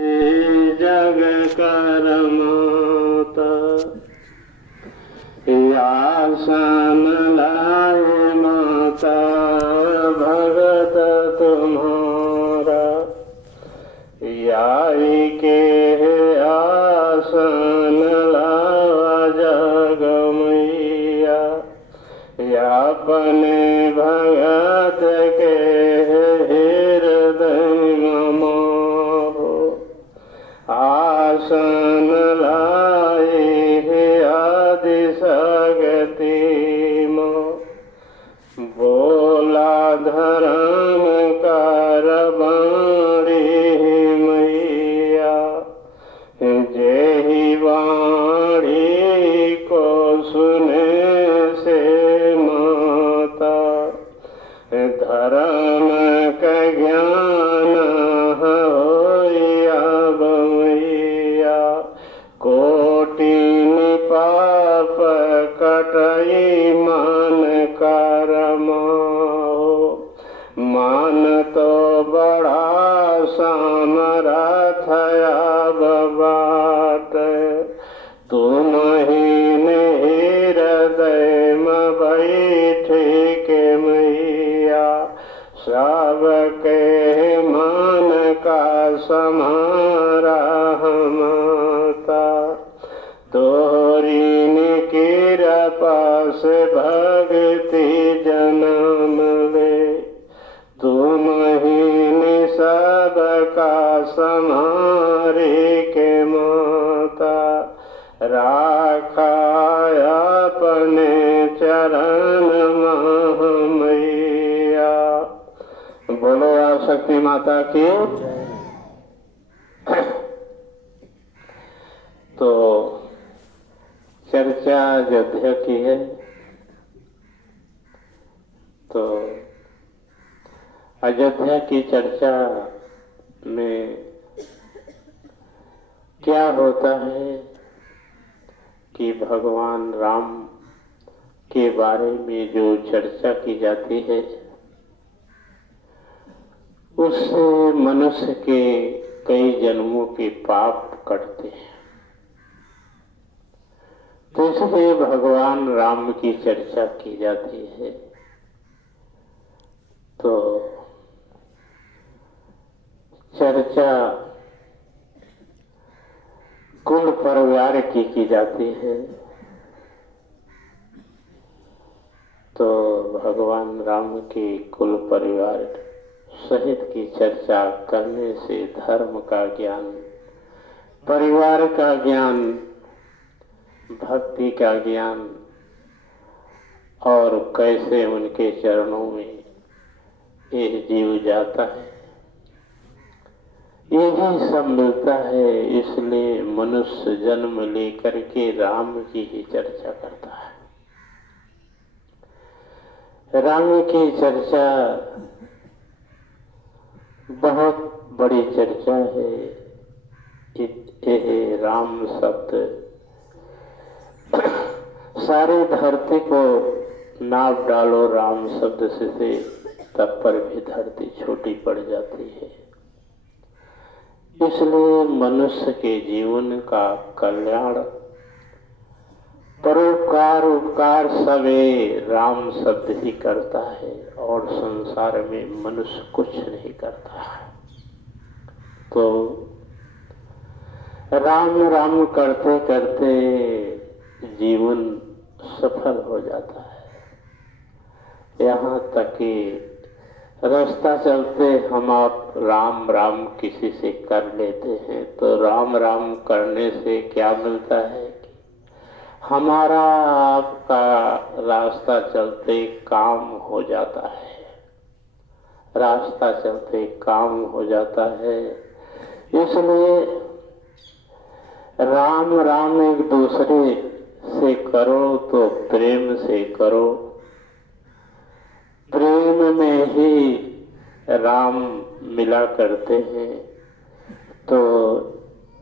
जग करमाता आसन लाए माता भगत तुम्हारा याई के आसन लावा जग मैया अपने भगत के हृदय मोहो आसन लाए आदि सगति मो बोला धर्म कर बाणी मैया जेहि वाणी को सुने से माता धर्म का ज्ञान होया मैया कोटि पाप कटई मान करमो मान तो बड़ा सामर्थ अब बाट तुम ही हृदय में बैठे के मैया सबके मन का सम्हारा माता तोरी कृपा से भक्ति जन्म ले तुम ही सबका सम्हारे के माता राखा अपने चरण मैया। बोलो शक्ति माता की। तो चर्चा अयोध्या की है, तो अयोध्या की चर्चा में क्या होता है कि भगवान राम के बारे में जो चर्चा की जाती है उससे मनुष्य के कई जन्मों के पाप कटते हैं। तो इसलिए भगवान राम की चर्चा की जाती है। तो चर्चा कुल परिवार की जाती है। तो भगवान राम के कुल परिवार सहित की चर्चा करने से धर्म का ज्ञान, परिवार का ज्ञान, भक्ति का ज्ञान और कैसे उनके चरणों में एक जीव जाता है यही सब मिलता है। इसलिए मनुष्य जन्म लेकर के राम की ही चर्चा करता है। राम की चर्चा बहुत बड़ी चर्चा है। ये राम शब्द सारी धरती को नाप डालो राम शब्द से तब पर भी धरती छोटी पड़ जाती है। इसलिए मनुष्य के जीवन का कल्याण, परोपकार, उपकार सवे राम शब्द ही करता है और संसार में मनुष्य कुछ नहीं करता है। तो राम राम करते करते जीवन सफल हो जाता है। यहाँ तक कि रास्ता चलते हम आप राम राम किसी से कर लेते हैं तो राम राम करने से क्या मिलता है कि हमारा आपका रास्ता चलते काम हो जाता है। रास्ता चलते काम हो जाता है। इसलिए राम राम एक दूसरे से करो तो प्रेम से करो। प्रेम में ही राम मिला करते हैं। तो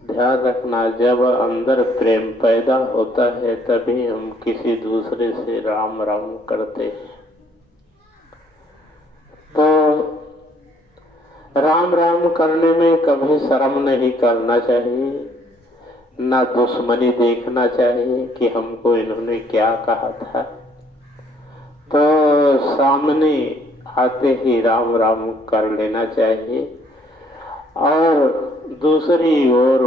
ध्यान रखना, जब अंदर प्रेम पैदा होता है तभी हम किसी दूसरे से राम राम करते हैं। तो राम राम करने में कभी शर्म नहीं करना चाहिए, ना दुश्मनी देखना चाहिए कि हमको इन्होंने क्या कहा था। तो सामने आते ही राम राम कर लेना चाहिए और दूसरी ओर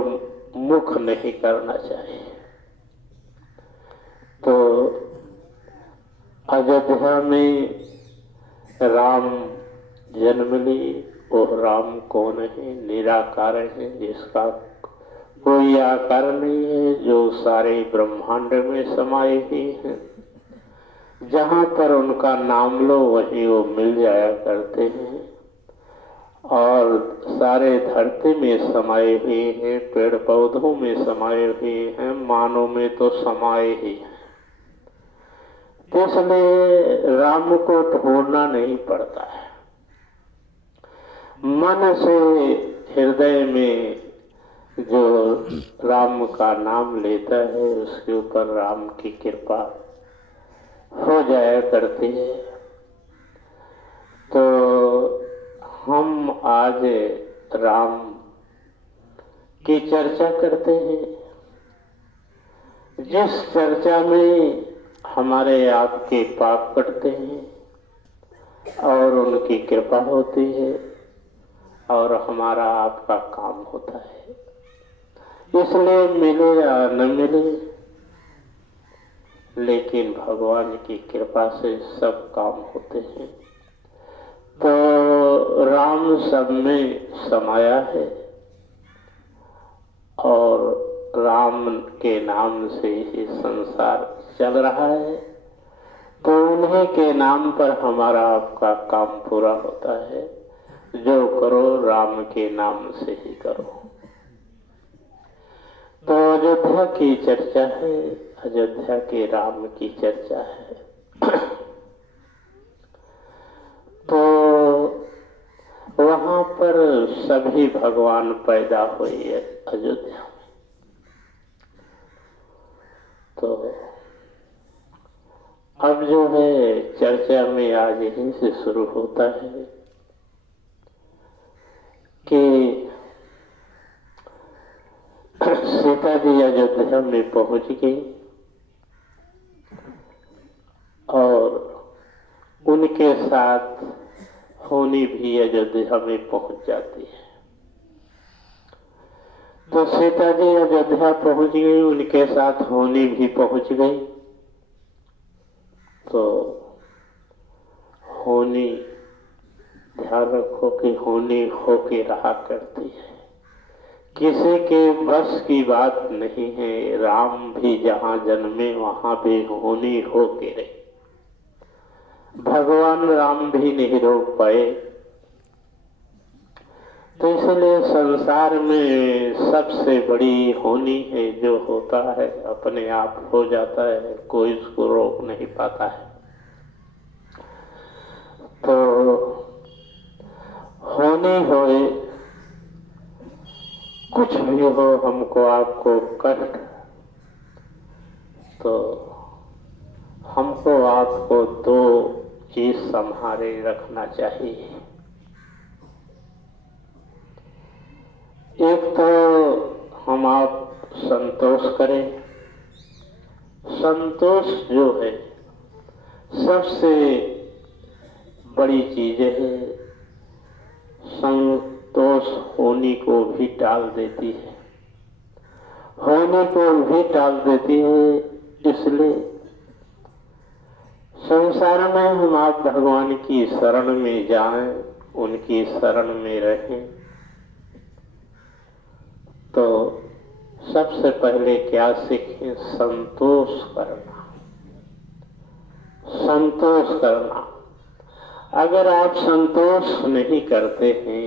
मुख नहीं करना चाहिए। तो अयोध्या में राम जन्म ली, वो राम कौन है? निराकार है, जिसका कोई आकार नहीं है, जो सारे ब्रह्मांड में समाये ही हैं। जहाँ पर उनका नाम लो वहीं वो मिल जाया करते हैं और सारे धरती में समाये हुए हैं, पेड़ पौधों में समाये हुए हैं, मानव में तो समाये ही हैं। इसलिए राम को ढूंढना नहीं पड़ता है। मन से हृदय में जो राम का नाम लेता है उसके ऊपर राम की कृपा हो जाया करती है। तो हम आज राम की चर्चा करते हैं, जिस चर्चा में हमारे आपके पाप कटते हैं और उनकी कृपा होती है और हमारा आपका काम होता है। इसलिए मिले या न मिले, लेकिन भगवान की कृपा से सब काम होते हैं। तो राम सब में समाया है और राम के नाम से ही संसार चल रहा है। तो उन्हीं के नाम पर हमारा आपका काम पूरा होता है। जो करो राम के नाम से ही करो। तो अयोध्या की चर्चा है, अयोध्या के राम की चर्चा है। तो वहां पर सभी भगवान पैदा हुए है अयोध्या में। तो अब जो है चर्चा में आज यहीं से शुरू होता है कि सीता जी अयोध्या में पहुंच गई और उनके साथ होनी भी अयोध्या में पहुंच जाती है। तो सीता जी अयोध्या पहुंच गई, उनके साथ होनी भी पहुंच गई। तो होनी, ध्यान रखो कि होनी होके रहा करती है, किसी के बस की बात नहीं है। राम भी जहाँ जन्मे वहां भी होनी होके रही। भगवान राम भी नहीं रोक पाए। तो इसलिए संसार में सबसे बड़ी होनी है, जो होता है अपने आप हो जाता है, कोई उसको रोक नहीं पाता है। तो होनी होए, कुछ भी हो, हमको आपको कष्ट, तो हमको आपको दो चीज संभाले रखना चाहिए। एक तो हम आप संतोष करें। संतोष जो है सबसे बड़ी चीज है। संतोष होनी को भी टाल देती है, होने को भी टाल देती है। इसलिए संसार में हम आप भगवान की शरण में जाएं, उनकी शरण में रहें। तो सबसे पहले क्या सीखें? संतोष करना। संतोष करना। अगर आप संतोष नहीं करते हैं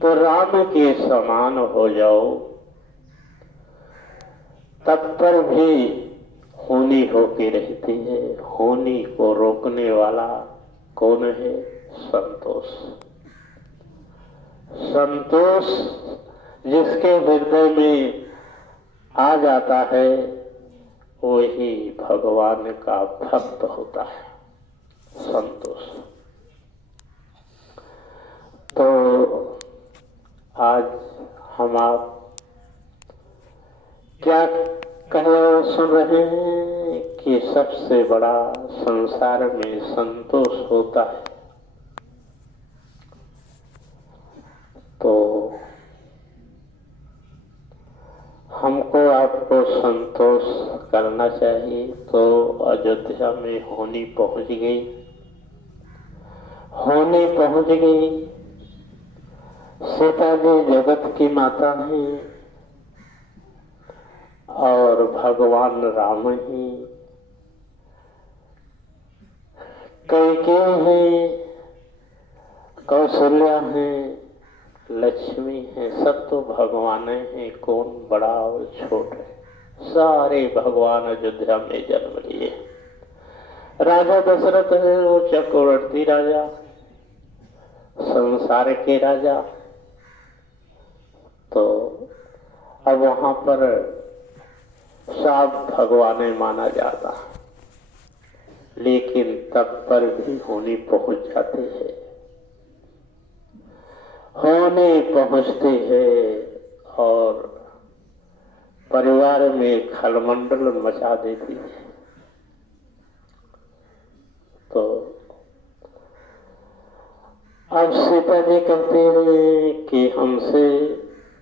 तो राम के समान हो जाओ, तब पर भी होनी होके रहती है। होनी को रोकने वाला कौन है? संतोष। संतोष जिसके हृदय में आ जाता है वही भगवान का भक्त होता है। संतोष। तो आज हम आप क्या कहे सुन रहे हैं कि सबसे बड़ा संसार में संतोष होता है। तो हमको आपको संतोष करना चाहिए। तो अयोध्या में होनी पहुंच गई। सीता जी जगत की माता हैं और भगवान राम ही कैकेयी हैं, कौशल्या हैं, लक्ष्मी हैं, सब तो भगवान हैं। कौन बड़ा और छोटा है? सारे भगवान अयोध्या में जन्म लिए। राजा दशरथ है, वो चक्रवर्ती राजा, संसार के राजा। तो अब वहां पर सब भगवान माना जाता, लेकिन तब पर भी होने पहुंच जाते हैं, होने पहुंचते हैं और परिवार में खलमंडल मचा देती है। तो अब सीता जी कहते हैं कि हमसे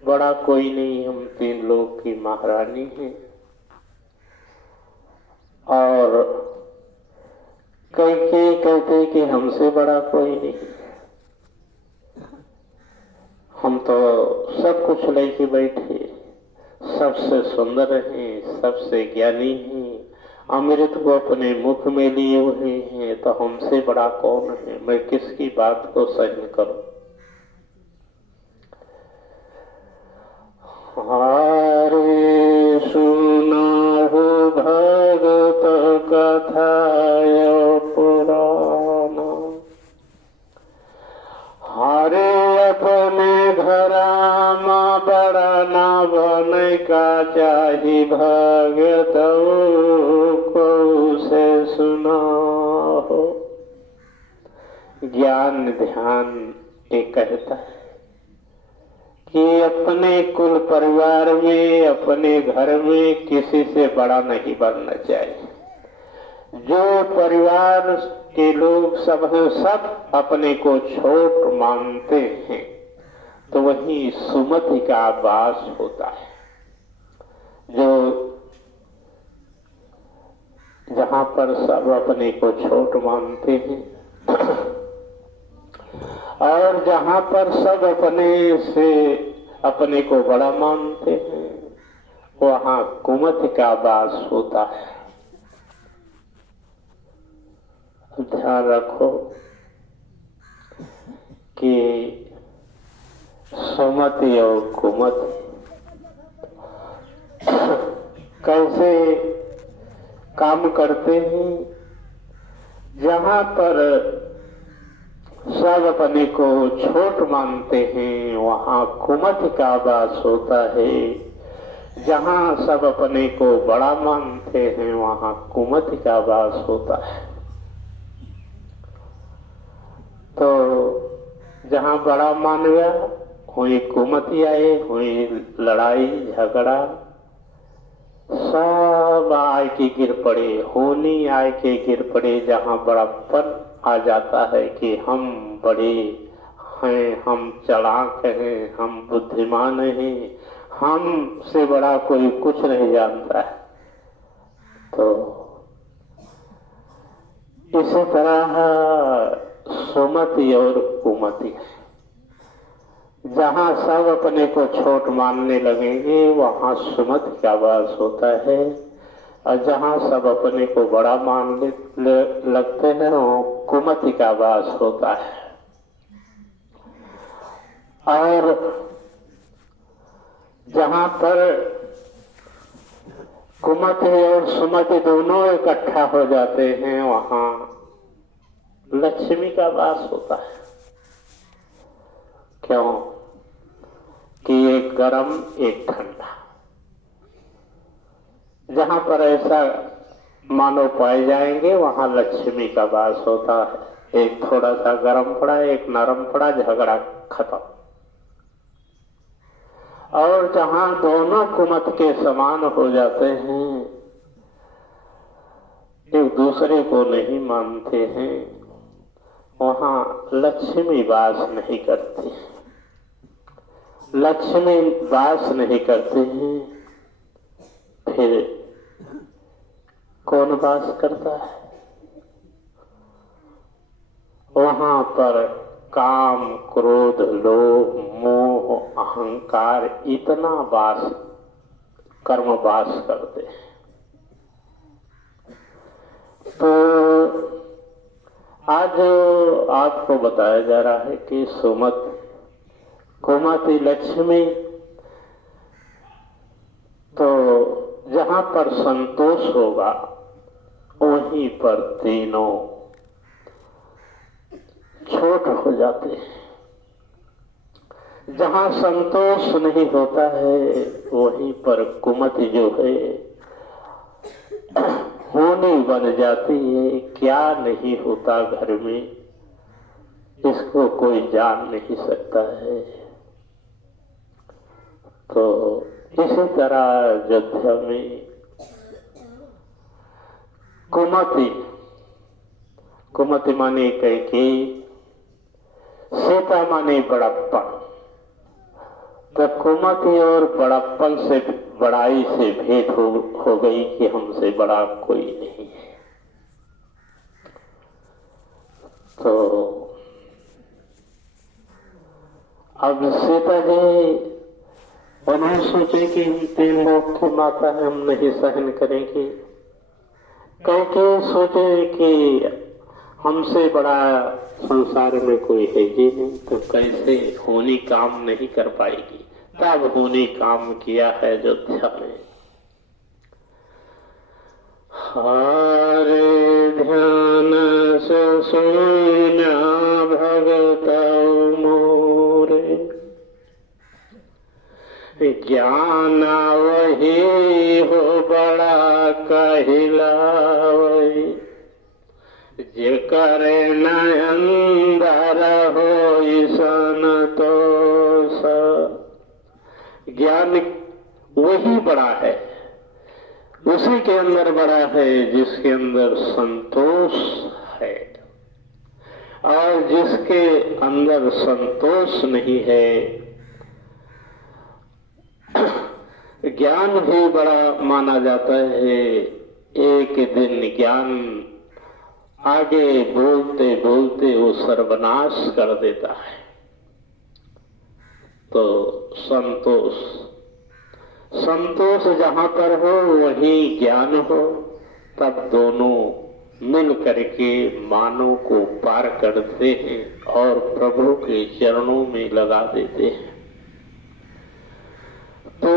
बड़ा कोई नहीं, हम 3 लोग की महारानी हैं। और कैकेयी कहते कि हमसे बड़ा कोई नहीं, हम तो सब कुछ लेके बैठे, सबसे सुंदर हैं, सबसे ज्ञानी हैं, अमृत को अपने मुख में लिए हुए हैं, तो हमसे बड़ा कौन है? मैं किसकी बात को सहन करूं? हरे सुनाहु भगत कथाय पुराण, हरे अपने घरामा बड़ा ना बने का चाही, भगत को से सुना हो। ज्ञान ध्यान एक कहता है कि अपने कुल परिवार में, अपने घर में किसी से बड़ा नहीं बनना चाहिए। जो परिवार के लोग सब हैं, सब अपने को छोट मानते हैं, तो वही सुमति का वास होता है। जो जहां पर सब अपने को छोट मानते हैं और जहां पर सब अपने से अपने को बड़ा मानते हैं, वहां कुमति का वास होता है। ध्यान रखो कि सुमति और कुमति कैसे काम करते हैं। जहां पर सब अपने को छोट मानते हैं, वहां कुमति का वास होता है। जहां सब अपने को बड़ा मानते हैं, वहां कुमति का वास होता है। तो जहां बड़ा मान गया, हुई कुमति आए, हुई लड़ाई झगड़ा, सब आय के गिर पड़े, होनी आय के गिर पड़े। जहां बड़ापन आ जाता है कि हम बड़े हैं, हम चालाक हैं, हम बुद्धिमान हैं, हमसे बड़ा कोई कुछ नहीं जानता है। तो इसी तरह सुमति और कुमति, जहां सब अपने को छोट मानने लगेंगे, वहां सुमति का वास होता है। और जहां सब अपने को बड़ा मानने लगते हैं, वो कुमति का वास होता है। और जहां पर कुमति और सुमति दोनों इकट्ठा हो जाते हैं, वहां लक्ष्मी का वास होता है। क्यों? कि एक गर्म एक ठंडा। जहां पर ऐसा मानव पाए जाएंगे, वहां लक्ष्मी का वास होता है। एक थोड़ा सा गर्म पड़ा, एक नरम पड़ा, झगड़ा खत्म। और जहां दोनों कुमत के समान हो जाते हैं, एक दूसरे को नहीं मानते हैं, वहां लक्ष्मी वास नहीं करती। लक्ष्मी वास नहीं करते हैं, फिर कौन वास करता है? वहां पर काम, क्रोध, लोभ, मोह, अहंकार इतना वास, कर्म वास करते हैं। तो आज आपको बताया जा रहा है कि कुमति लक्ष्मी, तो जहां पर संतोष होगा वहीं पर तीनों छोट हो जाते हैं। जहां संतोष नहीं होता है वहीं पर कुमति जो है होनी बन जाती है। क्या नहीं होता घर में, इसको कोई जान नहीं सकता है। तो इसी तरह अयोध्या में कुमति माने कैकेयी, सीता माने बड़प्पन। तो कुमति और बड़प्पन से, बड़ाई से भेद हो गई कि हमसे बड़ा कोई नहीं है। तो अब सीता जी उन्हें सोचे कि हम 3 लोग की माता है, हम नहीं सहन करेंगे। कैकेयी सोचे कि हमसे बड़ा संसार में कोई है ही नहीं, तो कैसे होनी काम नहीं कर पाएगी। तब होनी काम किया है अयोध्या में। हारे ध्यान से सुना भगत मोरे, ज्ञान वही हो बड़ा कहिलावै, जे करे नयंदर हो संतोष। ज्ञान वही बड़ा है, उसी के अंदर बड़ा है जिसके अंदर संतोष है। और जिसके अंदर संतोष नहीं है, ज्ञान भी बड़ा माना जाता है। एक दिन ज्ञान आगे बोलते बोलते वो सर्वनाश कर देता है। तो संतोष जहां पर हो वही ज्ञान हो, तब दोनों मिल करके मानव को पार करते हैं और प्रभु के चरणों में लगा देते हैं। तो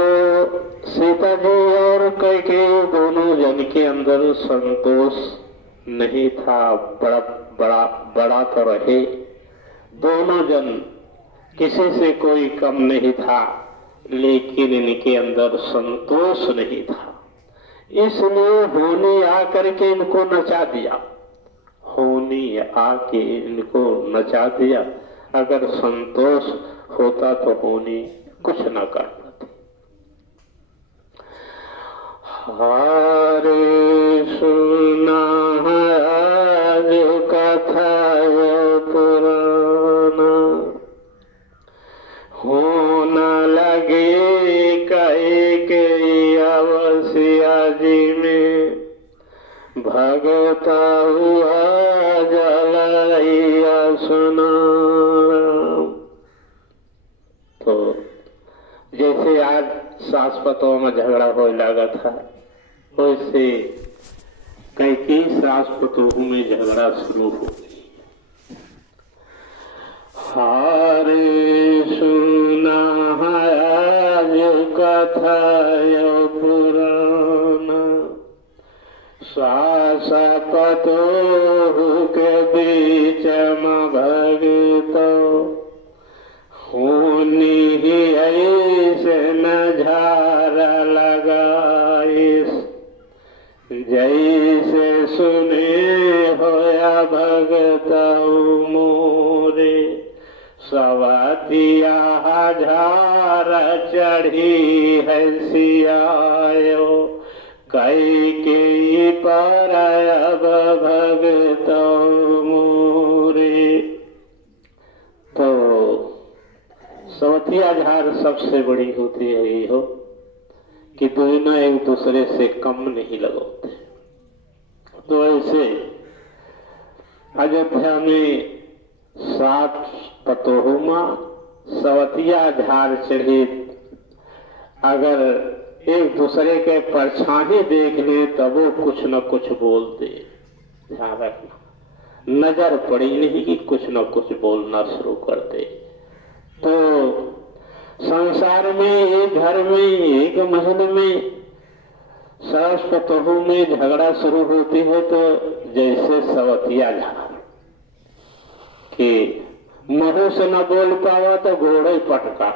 सीता जी और कैकेयी दोनों जन के अंदर संतोष नहीं था। बड़ा तो रहे, दोनों जन किसी से कोई कम नहीं था, लेकिन इनके अंदर संतोष नहीं था। इसलिए होनी आकर के इनको नचा दिया। होनी आके इनको नचा दिया। अगर संतोष होता तो होनी कुछ न कर पाती। हरे सुना आज कथा पुराना, होना लगे कैकेयी अवसिया जी में, भगता हुआ जलाइया सुना। तो जैसे आज सासपतों में झगड़ा हो लगा था, वैसे कैकेयी सासपतों में झगड़ा शुरू हो गई। हारे सुना आज कथा पुराना, सास पतोह के बीच में भगतो, होनी ही ऐसे नझार लगाइस, जैसे सुने होया भगत मोरे, सवतिया झार चढ़ी है सियायो, कैकेयी पर अब भगत मोरे। तो सवतिया झार सबसे बड़ी होती है ये हो कि दोनों एक दूसरे से कम नहीं लगोते। तो ऐसे अयोध्या में 7 पतोहुमा सवतिया झार चढ़ी, अगर एक दूसरे के परछाई देख ले तब वो कुछ न कुछ बोलते। ध्यान रखना, नजर पड़ी नहीं कि कुछ न कुछ बोलना शुरू करते। तो संसार में, एक घर में, एक महल में 7 पतोहू में झगड़ा शुरू होती है तो जैसे सवतिया झार कि मुंह से न बोल पावा तो घोड़े पटका।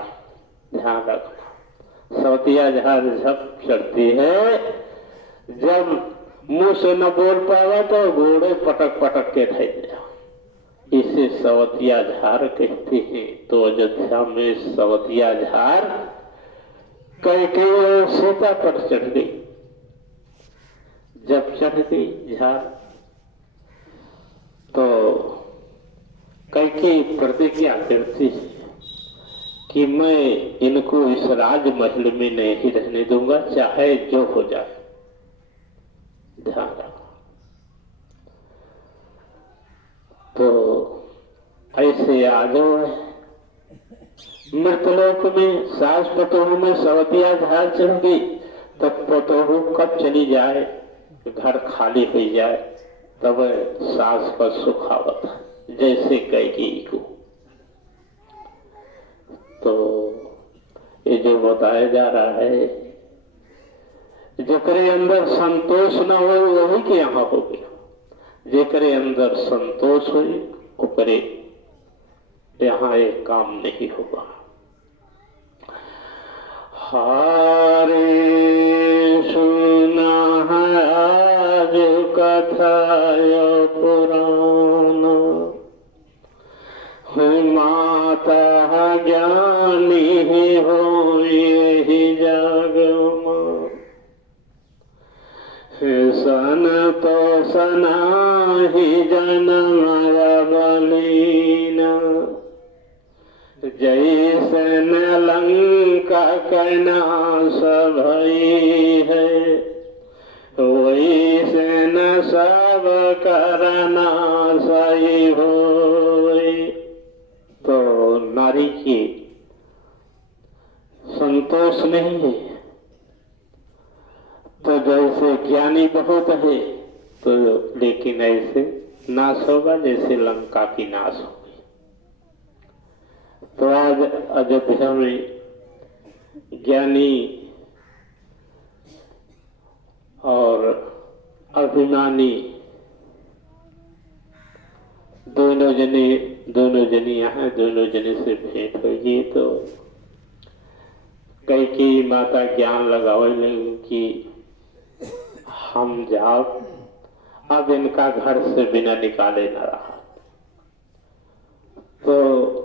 ध्यान रखना, सवतिया झार जब चढ़ती है, जब मुंह से न बोल पावा तो घोड़े पटक पटक के धै दिया। इसे सवतिया झार कहते हैं। तो अयोध्या में सवतिया झार कैकेयी सीता पर चढ़ गई। जब चढ़ गई झार तो कैकेयी प्रतिज्ञा करती है कि मैं इनको इस राजमहल में नहीं रहने दूंगा, चाहे जो हो जाए। ध्यान रखो। तो ऐसे आजो मृतलोक में 7 पतोहू में सवतिया झार चढ़ गई, तब पतोहू कब चली जाए, घर खाली हो जाए, तब सास का सुख आवत जैसे कैकेयी को। तो ये जो बताया जा रहा है, जेकरे अंदर संतोष न हो वही के यहाँ हो गया, जेकरे अंदर संतोष हो ओकरे यहाँ एक काम नहीं होगा। हारे सुना है आज कथा पुराण, माता ज्ञानी हो यही जग में, सन तो सनाहि जन्म बलीना, जैसन लंका नाश भई है, वैसन सब कर नाशई होई। तो नारी की संतोष नहीं है, तो जैसे ज्ञानी बहुत है तो लेकिन ऐसे नाश होगा जैसे लंका की नाश होगी। तो आज अयोध्या में ज्ञानी और अभिमानी दोनों जने यहाँ दोनों जने से भेंट होगी। तो कैकेयी माता ज्ञान लगावे लगी कि हम जाओ, अब इनका घर से बिना निकाले न रहा। तो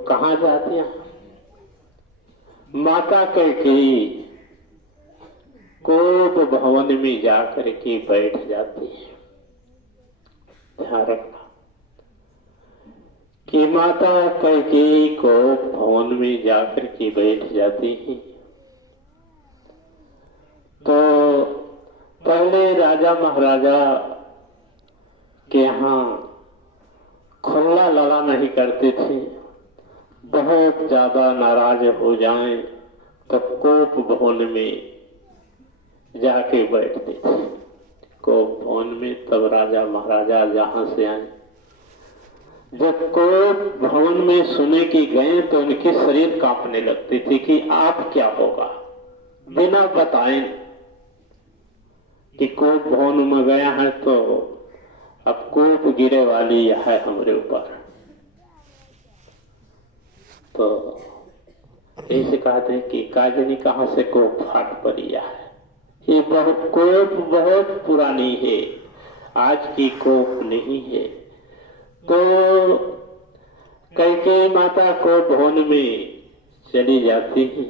कहाँ जाती हैं? माता कैकेयी कोप भवन में जाकर के बैठ जाती है। ध्यान रखना कि माता कैकेयी कोप भवन में जाकर के बैठ जाती है। तो पहले राजा महाराजा के यहाँ खुला लड़ा नहीं करते थे। बहुत ज्यादा नाराज हो जाएं तो कोप भवन में जाके बैठते थे। कोप भवन में तब राजा महाराजा जहां से आए, जब कोप भवन में सुने कि गए तो उनके शरीर कांपने लगते थे कि आप क्या होगा, बिना बताए कि कोप भवन में गया है तो अब कोप गिरे वाली है हमारे ऊपर। तो ऐसे कहते हैं कि काजनी कहाँ से कोप फाट पड़िया है। ये कोप बहुत पुरानी है, आज की कोप नहीं है। तो कैकेयी माता को वन में चली जाती हैं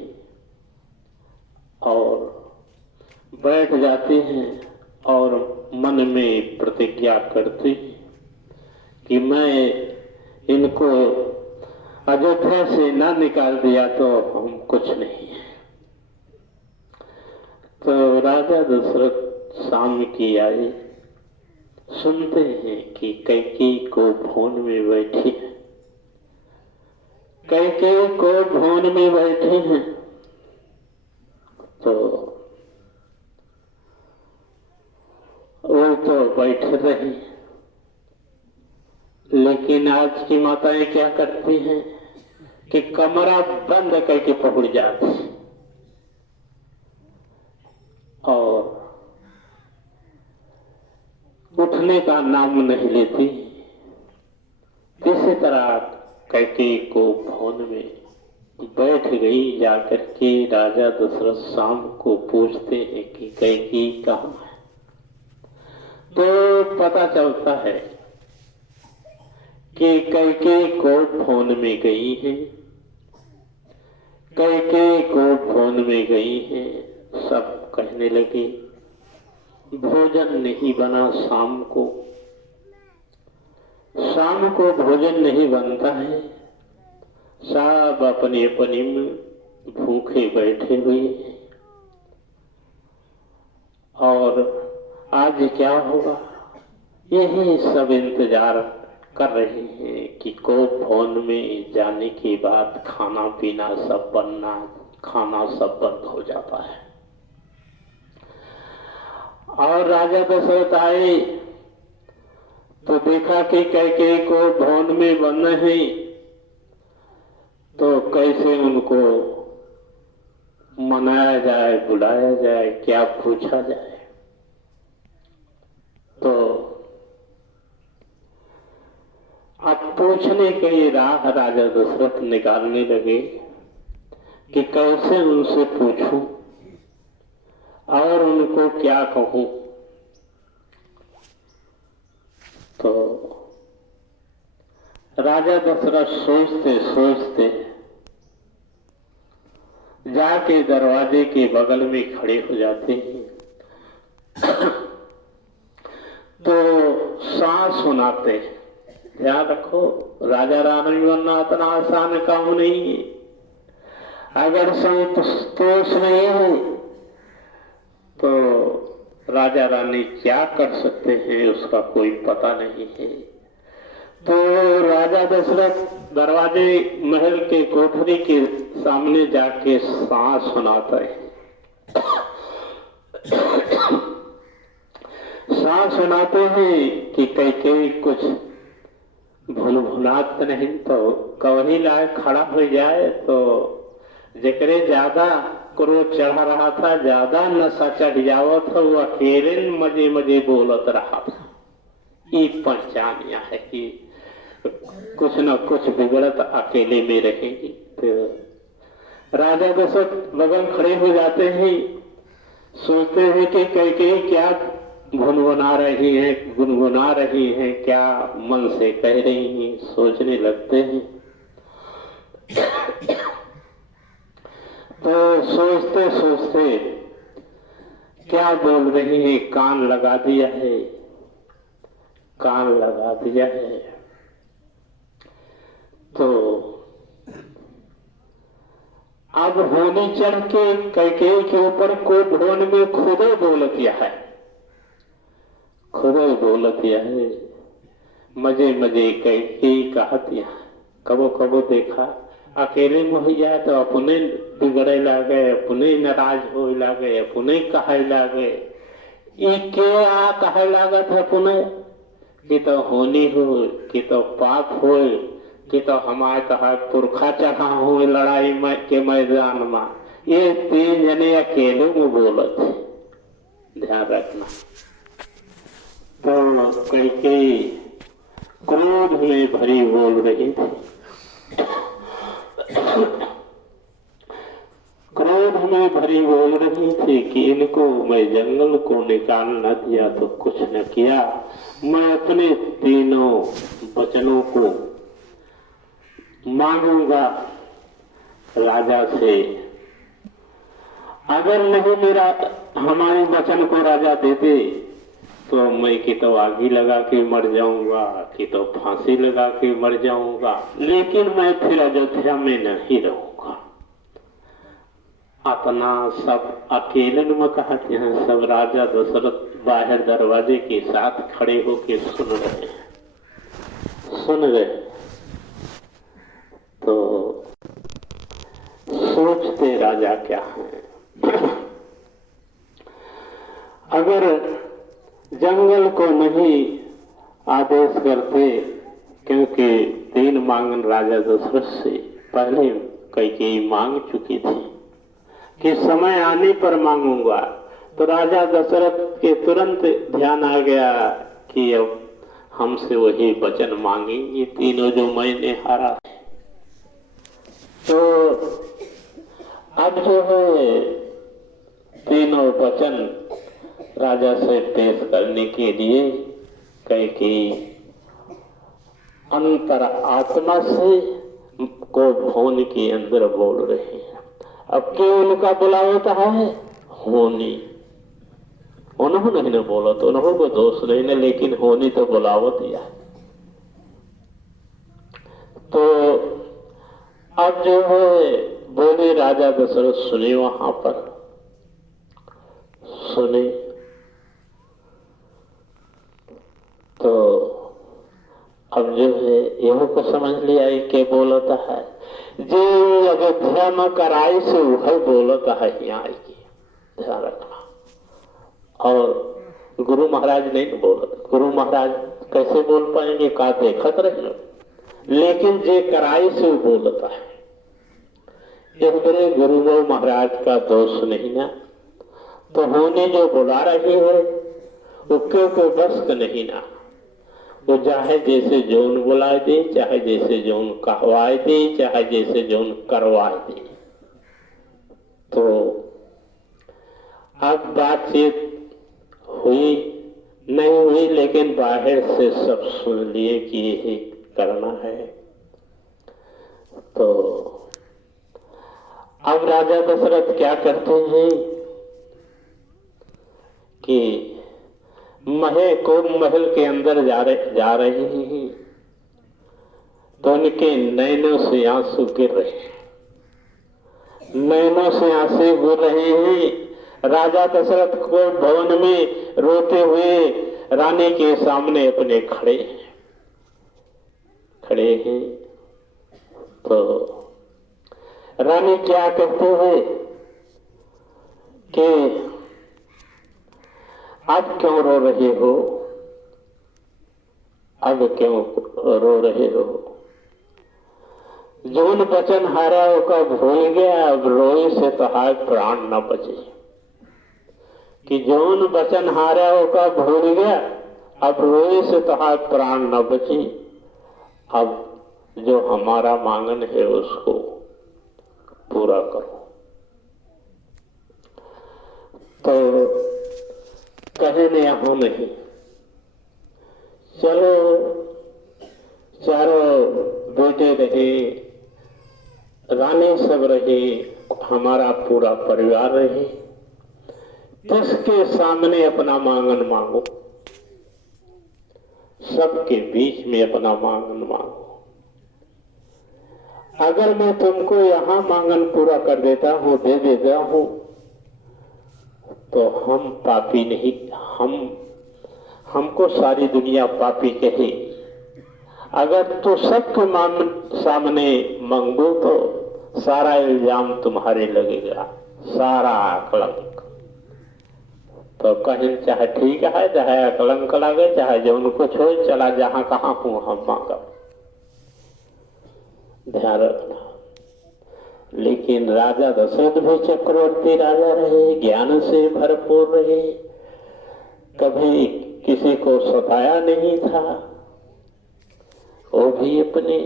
और बैठ जाती हैं और मन में प्रतिज्ञा करती हैं कि मैं इनको अयोध्या से ना निकाल दिया तो हम कुछ नहीं है। तो राजा दशरथ शाम की आई, सुनते हैं कि कैकेयी को वन में बैठी है, कैकेयी को वन में बैठे हैं। तो वो तो बैठे रही, लेकिन आज की माताएं क्या करती हैं कि कमरा बंद करके पहुंच जाती और उठने का नाम नहीं लेती। इसी तरह कैकेयी को वन में बैठ गई। जाकर के राजा दशरथ शाम को पूछते हैं कि कैकेयी कहाँ है। तो पता चलता है कि कैकेयी को वन में गई है, कैकेयी को वन में गई है। सब कहने लगे भोजन नहीं बना, शाम को भोजन नहीं बनता है। सब अपनी अपनी में भूखे बैठे हुए हैं और आज क्या होगा यही सब इंतजार कर रहे हैं कि वन में जाने के बाद खाना पीना सब बनना, खाना सब बंद हो जाता है। और राजा दशरथ आए तो देखा कि कैकेयी को वन में बंद है, तो कैसे उनको मनाया जाए, बुलाया जाए, क्या पूछा जाए। तो अब पूछने के लिए राह राजा दशरथ निकालने लगे कि कैसे उनसे पूछूं और उनको क्या कहूं। तो राजा दशरथ सोचते सोचते जाके दरवाजे के बगल में खड़े हो जाते हैं। तो सांस सुनाते। ध्यान रखो, राजा रानी बनना इतना आसान काम नहीं है। अगर संतोष नहीं हो तो राजा रानी क्या कर सकते हैं उसका कोई पता नहीं है। तो राजा दशरथ दरवाजे महल के कोठरी के सामने जाके सांस सुनाता है। सांस सुनाते हैं कि कैकेयी कुछ भुनभुनात नहीं तो कवही लाए खड़ा हो जाए। तो जेकरे ज्यादा क्रोध चढ़ा रहा था, ज्यादा नशा चढ़ जावा था, वो अकेले मजे मजे बोलत रहा था। ये पहचान यह है कि कुछ न कुछ बिगड़त अकेले में रहेगी। तो राजा दशरथ बगल खड़े हो जाते हैं, सोचते हैं कि कैकेयी क्या गुनगुना रही है, गुनगुना रही है, क्या मन से कह रही हैं, सोचने लगते हैं। तो सोचते सोचते क्या बोल रही है कान लगा दिया है, कान लगा दिया है। तो अब होली चढ़ के कैकेयी के ऊपर को वन में खुदे बोल दिया है, खुदे बोल दिया है। मजे मजे कैकेयी कहती है। कबो कबो देखा अकेले में हो जाए तो अपने बिगड़े लागे, अपने नाराज हो लागे, अपने कहे लागे। ये क्या कहे लागत है अपने कि तो होनी हो, कि तो पाप हो, कि तो हमारे कहा पुरखा चढ़ा हो लड़ाई के मैदान में। ये तीन जने अकेले में बोलत है, ध्यान रखना। तो कैकेयी क्रोध में भरी बोल रही थी, क्रोध में भरी बोल रही थी कि इनको मैं जंगल को निकाल न दिया तो कुछ न किया। मैं अपने तीनों वचनों को मांगूंगा राजा से, अगर नहीं मेरा हमारे वचन को राजा देते तो मैं कि तो आगी लगा के मर जाऊंगा, कि तो फांसी लगा के मर जाऊंगा, लेकिन मैं फिर अयोध्या में नहीं रहूंगा। अपना सब अकेले में कहते हैं, सब राजा दशरथ बाहर दरवाजे के साथ खड़े होके सुन रहे। तो सोचते राजा क्या है, अगर जंगल को नहीं आदेश करते, क्योंकि 3 मांगन राजा दशरथ से पहले कई मांग चुकी थी कि समय आने पर मांगूंगा, तो राजा दशरथ के तुरंत ध्यान आ गया कि अब हमसे वही वचन मांगेंगे तीनों जो मैंने हारा। तो अब जो है तीनों वचन राजा से पेश करने के लिए कई अंतर आत्मा से को भवन के अंदर बोल रहे हैं। अब क्यों उनका बुलावता है होनी, उन्होंने नहीं बोला तो उन्हों को दोष नहीं न, लेकिन होनी तो बुलावत दिया। तो अब जो है बोले राजा दशरथ सुने, वहां पर सुने तो अब जो है यह को समझ लिया कि बोलता है जो अयोध्या में कराई से वह बोलता है यहाँ की, ध्यान रखना। और गुरु महाराज नहीं बोलते, गुरु महाराज कैसे बोल पाएंगे, का देखत रहे, लेकिन जे कराई से बोलता है। जब मेरे गुरु महाराज का दोष नहीं ना, तो होने जो बुला रही है उसके को बस का नहीं ना, वो चाहे जैसे जौन बुलाए दे, चाहे जैसे जौन कहवाए दे, चाहे जैसे जौन करवाए दे। तो अब बातचीत हुई नहीं हुई, लेकिन बाहर से सब सुन लिए कि यही करना है। तो अब राजा दशरथ क्या करते हैं कि महल के अंदर जा रहे हैं, तो उनके नैनों से आंसू गिर रहे हैं, नैनों से आंसू गिर रहे हैं। राजा दशरथ को भवन में रोते हुए रानी के सामने अपने खड़े हैं। तो रानी क्या कहते हैं कि अब क्यों रो रहे हो, अब क्यों रो रहे हो, जौन वचन हारा का भूल गया, अब रोए से तहार प्राण न बचे। कि जौन वचन हारा का भूल गया, अब रोए से तहार प्राण न बचे। अब जो हमारा मांगन है उसको पूरा करो। तो कहने यहाँ नहीं, चलो चारों बेटे रहे, रानी सब रहे, हमारा पूरा परिवार रहे, किसके सामने अपना मांगन मांगो, सबके बीच में अपना मांगन मांगो। अगर मैं तुमको यहाँ मांगन पूरा कर देता हूँ, दे देता हूँ, तो हम पापी नहीं, हमको सारी दुनिया पापी कहे। अगर तो सबके सामने मांगो तो सारा इल्जाम तुम्हारे लगेगा, सारा कलंक। तो कहीं चाहे ठीक है, चाहे कलंक लगे, चाहे जो उनको छोड़ चला जहां कहां हूं हम मांगा, ध्यान रखना। लेकिन राजा दशरथ भी चक्रवर्ती राजा रहे, ज्ञान से भरपूर रहे, कभी किसी को सताया नहीं था। वो भी अपने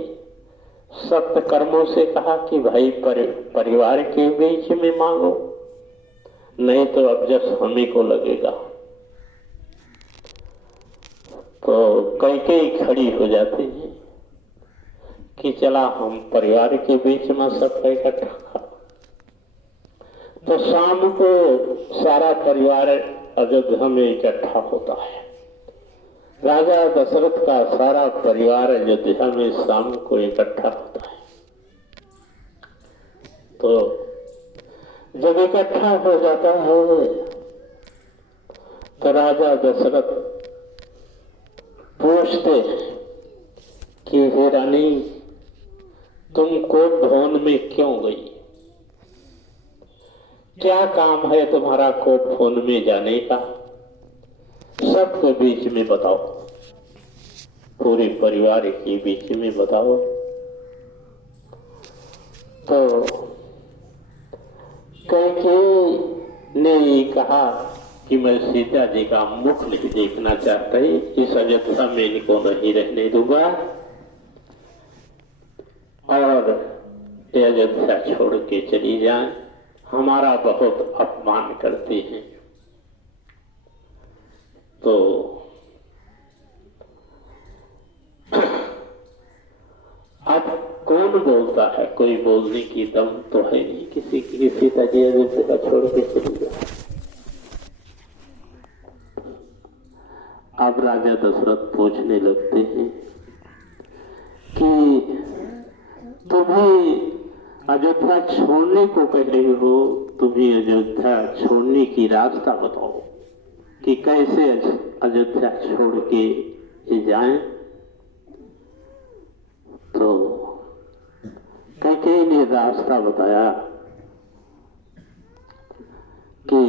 सत्य कर्मों से कहा कि भाई परिवार के बीच में मांगो, नहीं तो अब जब हमी को लगेगा। तो कई खड़ी हो जाती है कि चला हम परिवार के बीच में सब इकट्ठा खा। तो शाम को सारा परिवार अयोध्या में इकट्ठा होता है। राजा दशरथ का सारा परिवार अयोध्या में शाम को इकट्ठा होता है। तो जब इकट्ठा हो जाता है तो राजा दशरथ पूछते हैं कि हे रानी, तुम कोप भवन में क्यों गई? क्या काम है तुम्हारा कोप भवन में जाने का? सबके बीच में बताओ, पूरे परिवार के बीच में बताओ। तो कैकेयी ने ये कहा कि मैं सीता जी का मुख नहीं देखना चाहता, इस अयोध्या में इनको नहीं रहने दूंगा और ये अयोध्या छोड़ के चली जाए, हमारा बहुत अपमान करते हैं। तो अब कौन बोलता है? कोई बोलने की दम तो है नहीं किसी की। सीता जी अयोध्या छोड़ के चली जाए। अब राजा दशरथ पूछने लगते हैं कि तुम्हें अयोध्या छोड़ने को कह रहे हो, तुम्हें अयोध्या छोड़ने की रास्ता बताओ कि कैसे अयोध्या छोड़ के जाएं। तो कैकेयी ने रास्ता बताया कि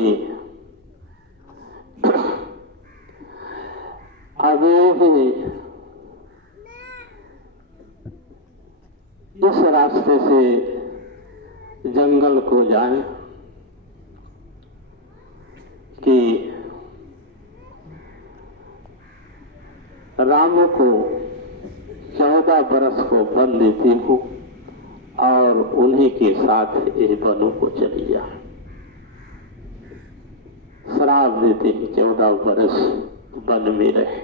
अभी इस रास्ते से जंगल को जाएं कि राम को 14 बरस को बन देती हूँ और उन्हीं के साथ ये वनों को चली जाए। श्राप देते हैं 14 बरस वन में रहे।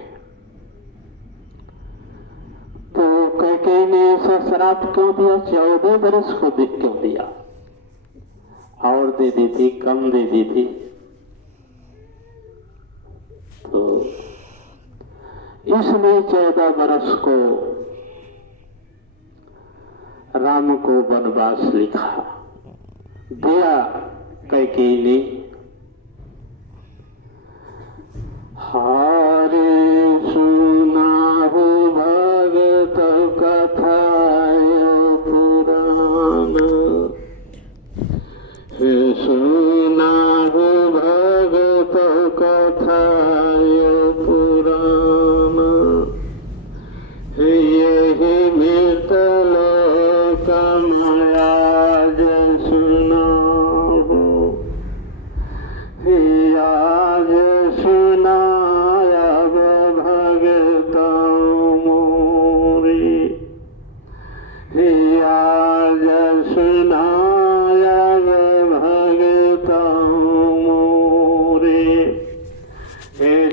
तो कैकेयी ने ऐसा श्राप क्यों दिया? 14 बरस को क्यों दिया? और दे दी थी, कम दे दी थी। तो इसलिए 14 बरस को राम को वनवास लिखा दिया कैकेयी ने। हारे सुनाहु भगत कथाय पुराण, हे सुनाहु भगत कथाय पुराण, यही मृत लोक आज सुनाहु, आज सुनाया भगत मोरी, आज सुनाया भगत मोरी,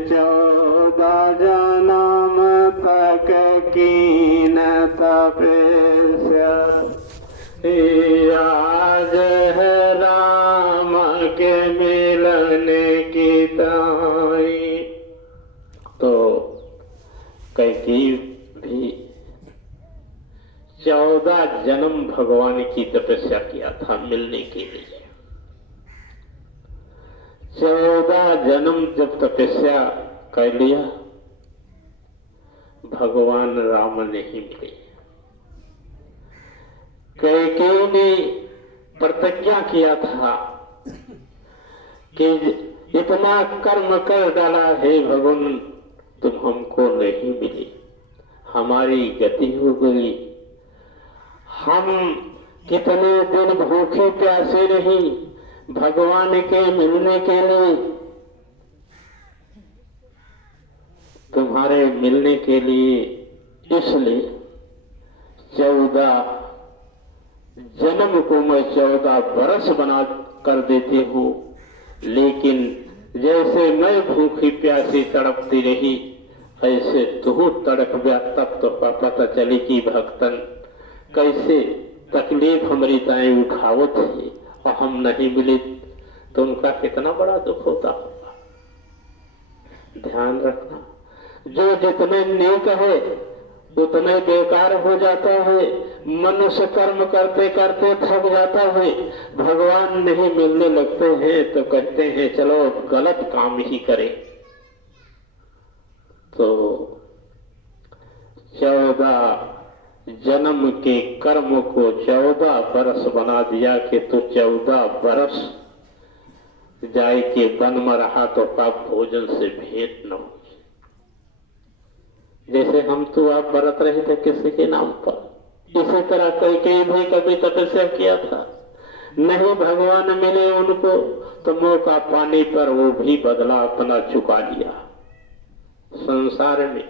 14 जन्म तक कीन तपस्या, आज है राम के मिलने की ताई। तो कैकेयी भी 14 जन्म भगवान की तपस्या किया था मिलने के लिए। 14 जन्म जब तपस्या कर लिया, भगवान राम नहीं मिले। कैकेयी ने प्रतिज्ञा किया था कि इतना कर्म कर डाला है भगवान, तुम हमको नहीं मिले, हमारी गति हो गई। हम कितने दिन भूखे प्यासे नहीं भगवान के मिलने के लिए, तुम्हारे मिलने के लिए, इसलिए 14 जन्म को मैं 14 बरस बना कर देती हूँ। लेकिन जैसे मैं भूखी प्यासी तड़पती रही, ऐसे तू तड़प गया। तब तो पता चली कि भक्तन कैसे तकलीफ हमारी दाएं उठावत है और हम नहीं मिले तो उनका कितना बड़ा दुख होता होगा। ध्यान रखना, जो जितने नेक है उतने बेकार हो जाता है। मनुष्य कर्म करते करते थक जाता है, भगवान नहीं मिलने लगते हैं तो कहते हैं चलो गलत काम ही करें। तो 14 जन्म के कर्म को 14 बरस बना दिया कि तू 14 बरस जाए के वन में रहा तो पाप भोजन से भेंट न हो। जैसे हम तो आप बरत रहे थे किसी के नाम पर, इसी तरह कई भी कभी तपस्या किया था, नहीं भगवान मिले उनको तो मौका पाने पर वो भी बदला अपना चुका लिया। संसार में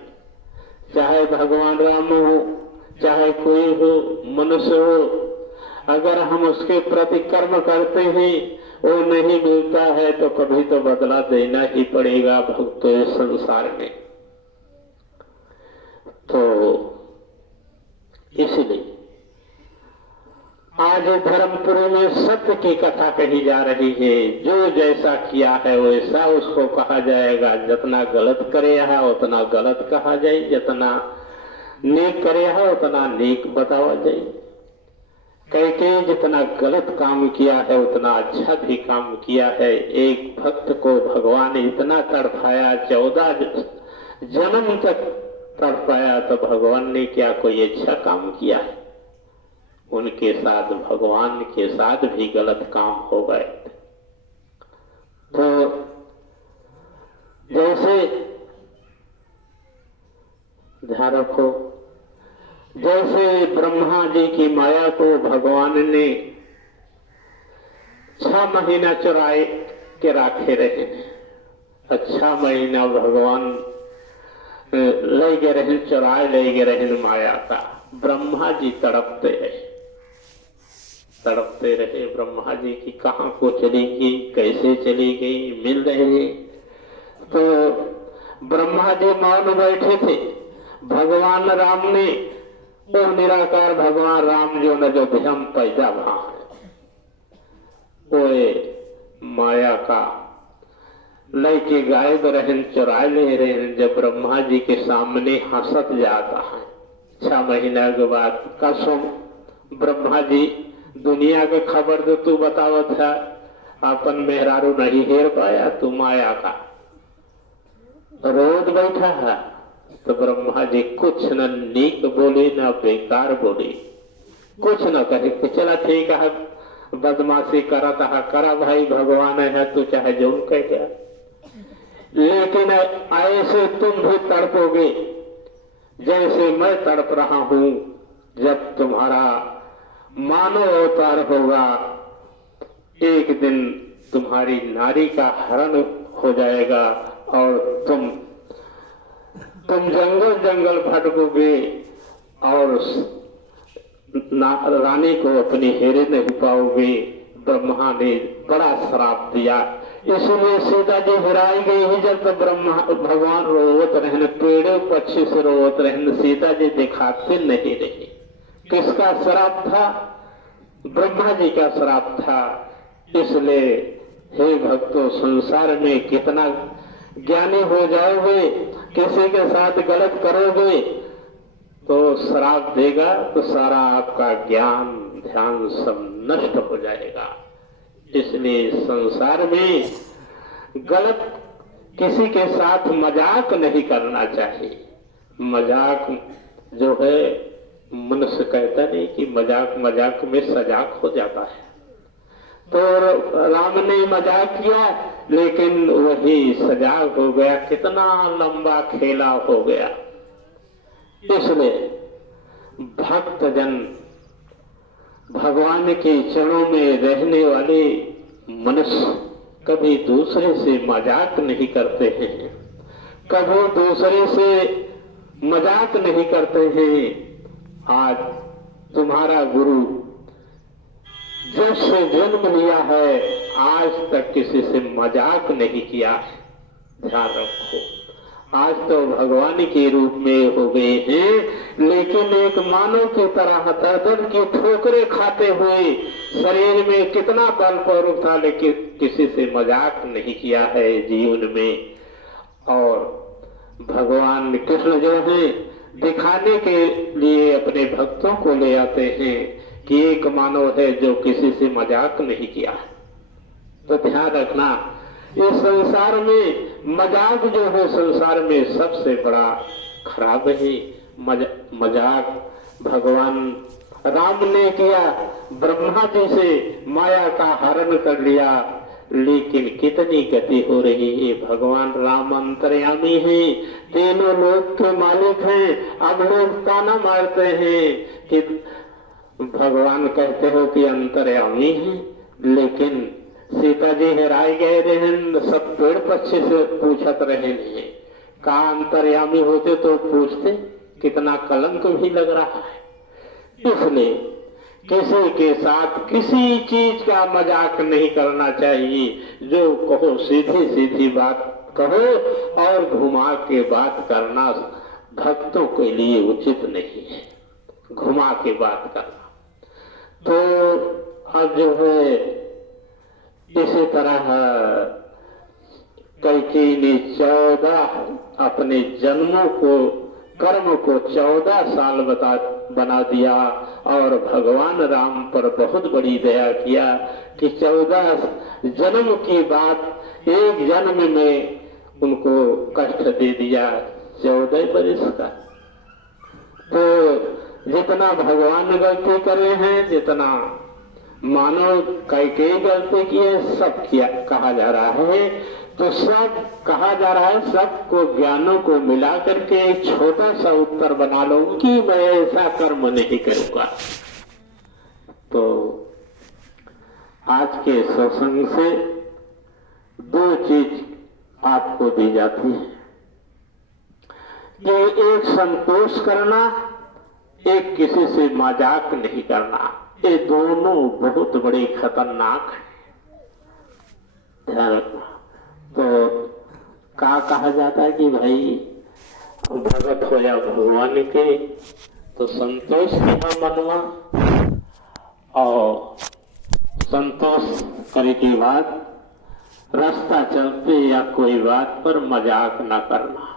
चाहे भगवान राम हो, चाहे कोई हो, मनुष्य हो, अगर हम उसके प्रति कर्म करते हैं वो नहीं मिलता है तो कभी तो बदला देना ही पड़ेगा भक्तों इस संसार में। तो इसलिए आज धर्मपुरी में सत्य की कथा कही जा रही है। जो जैसा किया है वैसा उसको कहा जाएगा। जितना गलत करे है उतना गलत कहा जाए, जितना नेक करे है उतना नेक बतावा जाए। कई जितना गलत काम किया है उतना अच्छा भी काम किया है। एक भक्त को भगवान ने इतना तड़पाया, 14 जन्म तक तड़पाया, तो भगवान ने क्या कोई अच्छा काम किया है? उनके साथ भगवान के साथ भी गलत काम हो गए। तो जैसे ध्यान रखो, जैसे ब्रह्मा जी की माया को भगवान ने 6 महीना चुराए के रखे रहे। 6 महीना भगवान ले गए रहे, चुराए ले गए रहे माया का। ब्रह्मा जी तड़पते रहे ब्रह्मा जी की कहाँ को चली गई, कैसे चली गई, मिल रहे। तो ब्रह्मा जी मौन बैठे थे। भगवान राम ने, वो निराकार भगवान राम जो न जो भ्रम पैदा वहां वो माया का लेके गायब रहन, चुरा ले रहे हैं। जब ब्रह्मा जी के सामने हंसत जाता है 6 महीना के बाद, कसम ब्रह्मा जी दुनिया के खबर तो तू बतावत है, अपन मेहरारू नहीं हेर पाया, तू माया का रोज बैठा है। तो ब्रह्मा जी कुछ न नीक बोले न बेकार बोले, कुछ न कहे कि चला ठीक है, बदमाशी करा भाई, भगवान है तू चाहे जो कह गया। लेकिन ऐसे तुम भी तड़पोगे जैसे मैं तड़प रहा हूं। जब तुम्हारा मानव अवतार होगा, एक दिन तुम्हारी नारी का हरण हो जाएगा और तुम जंगल भटकोगे और रानी को अपनी हेरे नहीं पाओगे। ब्रह्मा ने बड़ा श्राप दिया, इसलिए सीता जी हिराई गई ही। जब तो भगवान रोवत रहने, पेड़ों पक्षी से रोवत रहने, सीता जी दिखाते नहीं रहे। किसका श्राप था? ब्रह्मा जी का श्राप था। इसलिए हे भक्तों, संसार में कितना ज्ञानी हो जाओगे, किसी के साथ गलत करोगे तो श्राप देगा, तो सारा आपका ज्ञान ध्यान सब नष्ट हो जाएगा। इसलिए संसार में गलत किसी के साथ मजाक नहीं करना चाहिए। मजाक जो है, मनुष्य कहता नहीं कि मजाक में सजाक हो जाता है। तो राम ने मजाक किया लेकिन वही सजाग हो गया, कितना लंबा खेला हो गया। इसलिए भक्तजन, भगवान के चरणों में रहने वाले मनुष्य कभी दूसरे से मजाक नहीं करते हैं, कभी दूसरे से मजाक नहीं करते हैं। आज तुम्हारा गुरु जब से जन्म लिया है आज तक किसी से मजाक नहीं किया है। ध्यान रखो, आज तो भगवान के रूप में हो गए हैं, लेकिन एक मानव की तरह दर्द की ठोकरें खाते हुए शरीर में कितना बल प्रयोग था, लेकिन किसी से मजाक नहीं किया है जीवन में। और भगवान कृष्ण जो है दिखाने के लिए अपने भक्तों को ले आते हैं कि एक मानव है जो किसी से मजाक नहीं किया। तो ध्यान रखना, इस संसार में मजाक जो है संसार में सबसे बड़ा खराब है। मजाक भगवान राम ने किया, ब्रह्मा जी से माया का हरण कर लिया, लेकिन कितनी गति हो रही है। भगवान राम अंतर्यामी हैं, तीनों लोक के मालिक हैं। अब लोग ताना मारते हैं कि भगवान कहते हो कि अंतर्यामी हैं, लेकिन सीता जी हेराए गए रहे, सब पेड़ पक्षी से पूछत रहे हैं। का अंतर्यामी होते तो पूछते, कितना कलंक भी लग रहा है। इसलिए किसी के साथ किसी चीज का मजाक नहीं करना चाहिए। जो कहो सीधी सीधी बात कहो, और घुमा के बात करना भक्तों के लिए उचित नहीं है, घुमा के बात करना। तो अब जो है इसी तरह कैकेयी ने 14 अपने जन्मों को, कर्म को 14 साल बना दिया, और भगवान राम पर बहुत बड़ी दया किया कि 14 जन्म की बात एक जन्म में उनको कष्ट दे दिया, 14 वर्ष का। तो जितना भगवान गलती करे हैं, जितना मानव कैकेयी गलती की है, सब किया कहा जा रहा है। तो सब कहा जा रहा है, सबको ज्ञानों को मिला करके एक छोटा सा उत्तर बना लो कि मैं ऐसा कर्म नहीं करूंगा। तो आज के सत्संग से 2 चीज आपको दी जाती है कि एक संतोष करना, एक किसी से मजाक नहीं करना। ये दोनों बहुत बड़े खतरनाक हैं, ध्यान रखना। तो का कहा जाता है कि भाई भगत होया भगवान के, तो संतोष किया मनवा, और संतोष करे के बाद रास्ता चलते या कोई बात पर मजाक ना करना।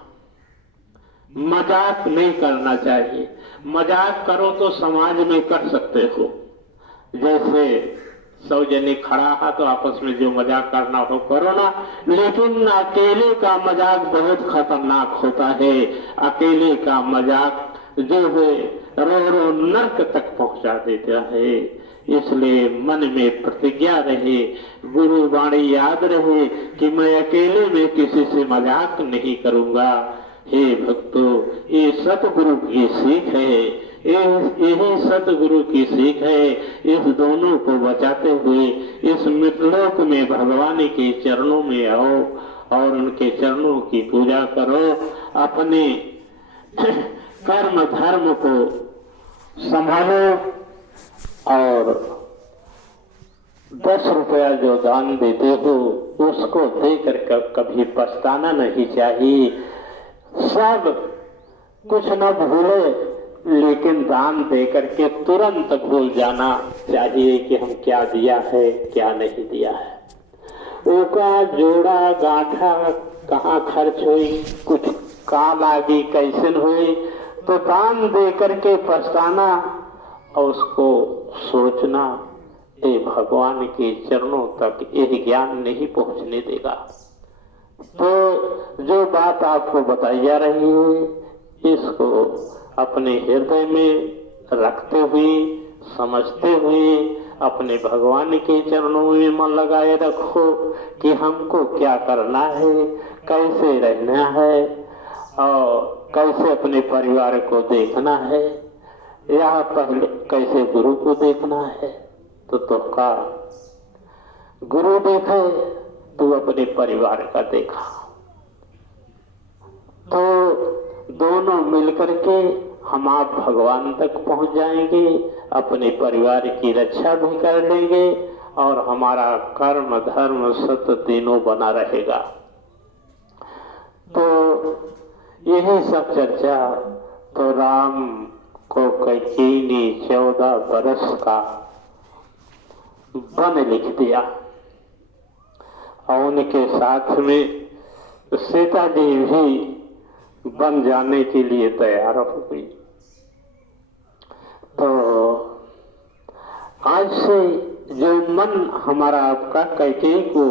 मजाक नहीं करना चाहिए। मजाक करो तो समाज में कर सकते हो, जैसे 100 जने खड़ा है तो आपस में जो मजाक करना हो करो ना, लेकिन अकेले का मजाक बहुत खतरनाक होता है। अकेले का मजाक जो है रो रो नर्क तक पहुंचा देता है। इसलिए मन में प्रतिज्ञा रहे, गुरु वाणी याद रहे कि मैं अकेले में किसी से मजाक नहीं करूंगा। हे भक्तों, ये सतगुरु की सीख है, यही सतगुरु की सीख है। इस दोनों को बचाते हुए इस मृतलोक में भगवान के चरणों में आओ और उनके चरणों की पूजा करो। अपने कर्म धर्म को संभालो, और 10 रुपया जो दान देते हो उसको देकर कभी पछताना नहीं चाहिए। सब कुछ न भूले, लेकिन दान देकर के तुरंत भूल जाना चाहिए कि हम क्या दिया है क्या नहीं दिया है। उसका जोड़ा गांठा कहाँ खर्च हुई, कुछ काम आगे कैसे हुई, तो दान दे करके पछताना और उसको सोचना, ये भगवान के चरणों तक यह ज्ञान नहीं पहुंचने देगा। तो जो बात आपको बताई जा रही है, इसको अपने हृदय में रखते हुए, समझते हुए अपने भगवान के चरणों में मन लगाए रखो कि हमको क्या करना है, कैसे रहना है, और कैसे अपने परिवार को देखना है, या पहले कैसे गुरु को देखना है। तो तुमका गुरु देखे, तू अपने परिवार का देखा, तो दोनों मिलकर के हम आप भगवान तक पहुंच जाएंगे, अपने परिवार की रक्षा भी कर लेंगे, और हमारा कर्म धर्म सत्य तीनों बना रहेगा। तो यही सब चर्चा तो राम को कैकेयी ने 14 बरस का वन लिख दिया और उनके साथ में सीता जी भी बन जाने के लिए तैयार हो गई। तो आज से जो मन हमारा आपका कैकेयी को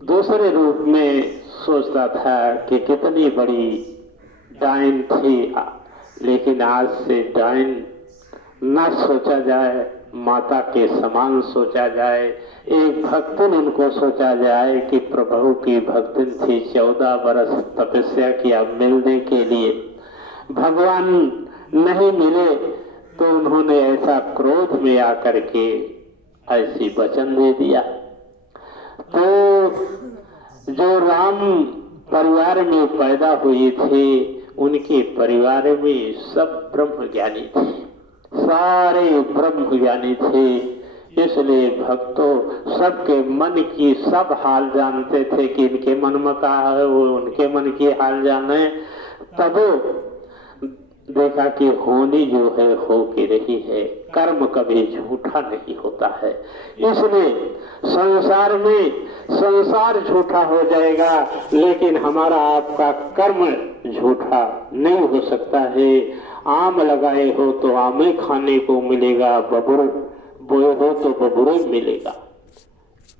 दूसरे रूप में सोचता था कि कितनी बड़ी डाइन थी, लेकिन आज से डाइन न सोचा जाए, माता के समान सोचा जाए, एक भक्तिन उनको सोचा जाए कि प्रभु की भक्तिन थी। 14 बरस तपस्या किया मिलने के लिए, भगवान नहीं मिले तो उन्होंने ऐसा क्रोध में आकर के ऐसी वचन दे दिया। तो जो राम परिवार में पैदा हुए थे, उनके परिवार में सब ब्रह्म ज्ञानी थे, सारे ब्रह्म ज्ञानी थे। इसलिए भक्तों सबके मन की सब हाल जानते थे कि इनके मन में कहा है, वो उनके मन की हाल जाने। तब देखा कि होनी जो है हो के रही है, कर्म कभी झूठा नहीं होता है। इसलिए संसार में संसार झूठा हो जाएगा, लेकिन हमारा आपका कर्म झूठा नहीं हो सकता है। आम लगाए हो तो आमे खाने को मिलेगा, बबूर बोए हो तो बबूर मिलेगा।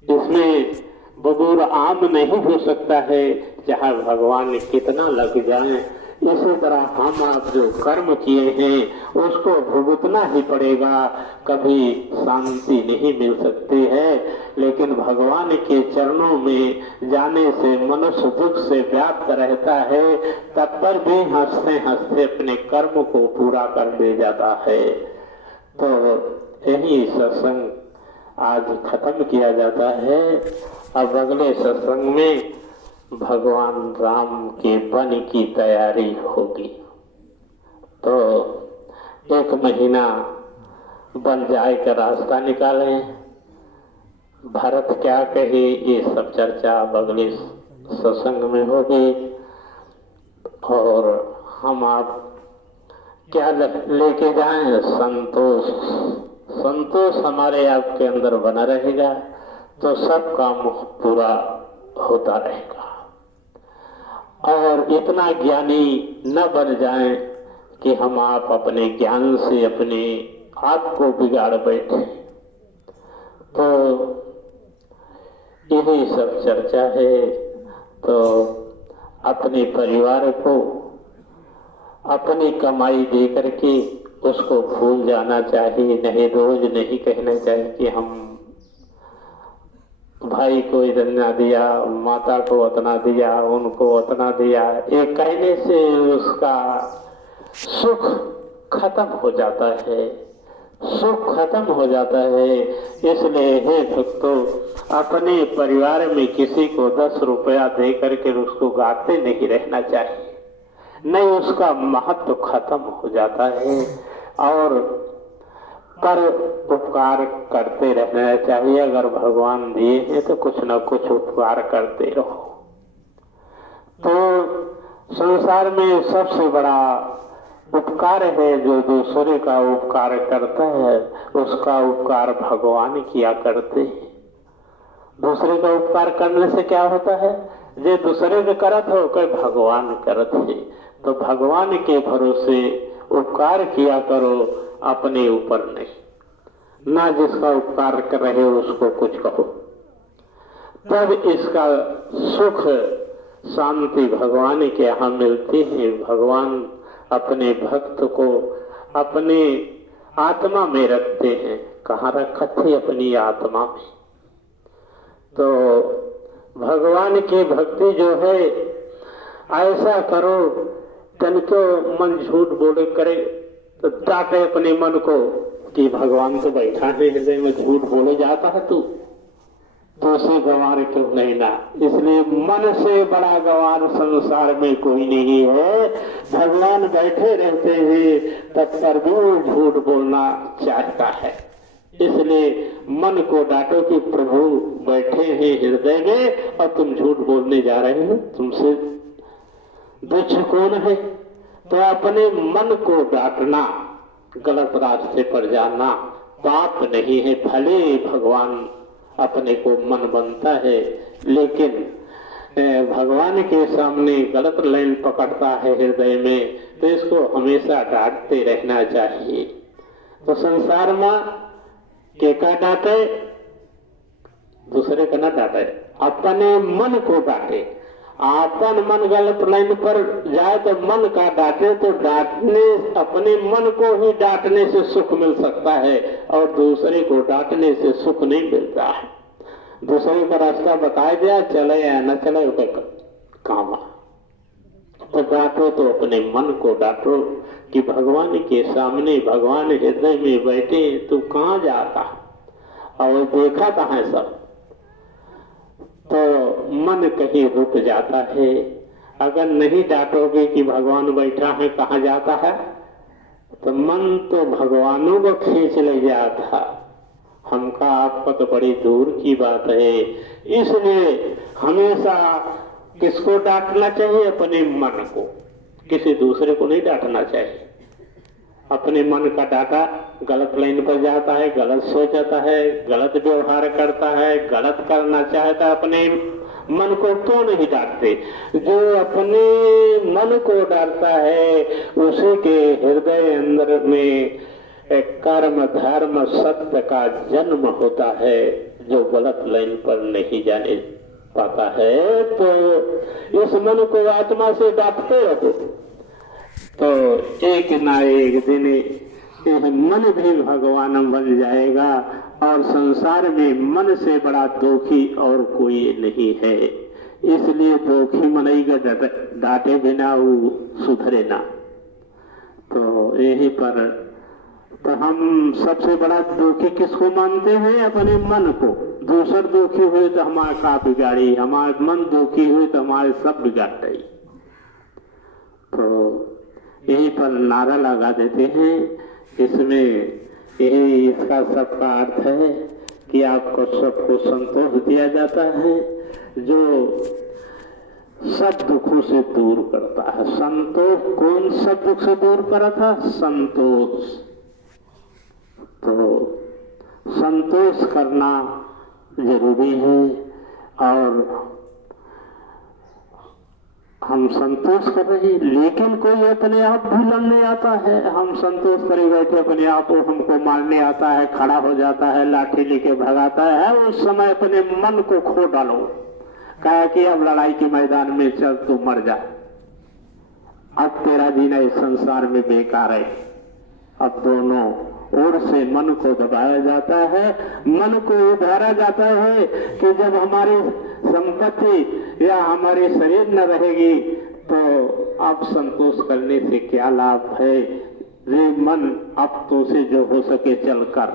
इसमें बबूर आम नहीं हो सकता है, चाहे भगवान कितना लग जाए। इसी तरह हम आप जो कर्म किए हैं उसको भुगतना ही पड़ेगा, कभी शांति नहीं मिल सकती है। लेकिन भगवान के चरणों में जाने से मनुष्य दुख से व्याप्त रहता है, तब पर भी हंसते हंसते अपने कर्म को पूरा कर दे जाता है। तो यही सत्संग आज खत्म किया जाता है। अब अगले सत्संग में भगवान राम के वन की तैयारी होगी। तो 1 महीना वन जाए का रास्ता निकालें, भरत क्या कहे, ये सब चर्चा अगले सत्संग में होगी। और हम आप क्या लेके जाएं, संतोष। संतोष हमारे आपके अंदर बना रहेगा तो सब काम पूरा होता रहेगा। और इतना ज्ञानी न बन जाएं कि हम आप अपने ज्ञान से अपने आप को बिगाड़ बैठे। तो यही सब चर्चा है। तो अपने परिवार को अपनी कमाई दे करके उसको भूल जाना चाहिए। नहीं, रोज नहीं कहना चाहिए कि हम भाई को इतना दिया, माता को उतना दिया, उनको उतना दिया। एक कहने से उसका सुख खत्म हो जाता है, सुख खत्म हो जाता है। इसलिए हे भक्तों, अपने परिवार में किसी को 10 रुपया दे करके उसको गाते नहीं रहना चाहिए, नहीं, उसका महत्व खत्म हो जाता है। और पर उपकार करते रहना चाहिए। अगर भगवान दिए हैं तो कुछ न कुछ उपकार करते रहो। तो संसार में सबसे बड़ा उपकार है जो दूसरे का उपकार करता है, उसका उपकार भगवान किया करते हैं। दूसरे का उपकार करने से क्या होता है, जो दूसरे के करत हो कोई भगवान करत है। तो भगवान के भरोसे उपकार किया करो, अपने ऊपर नहीं। ना जिसका उपकार कर रहे हो उसको कुछ कहो, तब इसका सुख शांति भगवान के यहाँ मिलती है। भगवान अपने भक्त को अपने आत्मा में रखते हैं। कहाँ रखा थे? अपनी आत्मा में। तो भगवान की भक्ति जो है, ऐसा करो तनको मन झूठ बोले करे तो डांटे अपने मन को कि भगवान तो बैठा है हृदय में, झूठ बोले जाता है तू, तो उसे गंवार क्यों नहीं ना। इसलिए मन से बड़ा गंवार संसार में कोई नहीं है। भगवान बैठे रहते हैं तब पर भी झूठ बोलना चाहता है। इसलिए मन को डांटो कि प्रभु बैठे हैं हृदय में और तुम झूठ बोलने जा रहे हो। तुमसे दुष्ट कौन है? तो अपने मन को डांटना, गलत रास्ते पर जाना पाप नहीं है। भले भगवान अपने को मन बनता है, लेकिन भगवान के सामने गलत लाइन पकड़ता है हृदय में, तो इसको हमेशा डांटते रहना चाहिए। तो संसार में के का डांटे, दूसरे का ना डांटे, अपने मन को डांटे। अपन मन गलत लाइन पर जाए तो मन का डांटे, तो डांटने, अपने मन को ही डांटने से सुख मिल सकता है और दूसरे को डांटने से सुख नहीं मिलता है। दूसरे का रास्ता बताया दिया, चले या न चले उसका काम। तो डांटो तो अपने मन को डांटो कि भगवान के सामने, भगवान हृदय में बैठे, तू कहाँ जाता और देखा कहाँ है सब। तो मन कहीं रुक जाता है। अगर नहीं डांटोगे कि भगवान बैठा है, कहाँ जाता है, तो मन तो भगवानों को खींच ले जाता। हमका आपका तो बड़ी दूर की बात है। इसलिए हमेशा किसको डांटना चाहिए? अपने मन को, किसी दूसरे को नहीं डांटना चाहिए। अपने मन का डांटा गलत लाइन पर जाता है, गलत सोचता है, गलत व्यवहार करता है, गलत करना चाहता है। अपने मन को क्यों नहीं डांटते? जो अपने मन को डांटता है उसी के हृदय अंदर में कर्म धर्म सत्य का जन्म होता है, जो गलत लाइन पर नहीं जाने पाता है। तो इस मन को आत्मा से डांटते रहो, तो एक ना एक दिन यह मन भी भगवान बन जाएगा। और संसार में मन से बड़ा दुखी और कोई नहीं है। इसलिए दुखी मनई का डांटे बिना वो सुधरे ना। तो यही पर तो हम सबसे बड़ा दुखी किसको मानते हैं? अपने मन को। दूसर दुखी हुए तो हमारा का बिगाड़ी, हमारा मन दुखी हुए तो हमारे सब बिगाड़ गई। तो यही पर नारा लगा देते हैं। इसमें यही इसका सबका अर्थ है कि आपको सबको संतोष दिया जाता है, जो सब दुखों से दूर करता है। संतोष कौन सब दुख से दूर करा था? संतोष। तो संतोष करना जरूरी है। और हम संतोष कर रहे हैं, लेकिन कोई अपने आप भी लड़ने आता है। हम संतोष करे बैठे अपने आप को, हमको मारने आता है, खड़ा हो जाता है, लाठी लेके भगाता है। उस समय अपने मन को खो डालो, कहा कि अब लड़ाई के मैदान में चल, तू मर जा, अब तेरा जीना इस संसार में बेकार है। अब दोनों ओर से मन को दबाया जाता है, मन को उधारा जाता है कि जब हमारी संपत्ति या हमारे शरीर न रहेगी तो अब संतोष करने से क्या लाभ है? रे मन, अब तो से जो हो सके चल कर।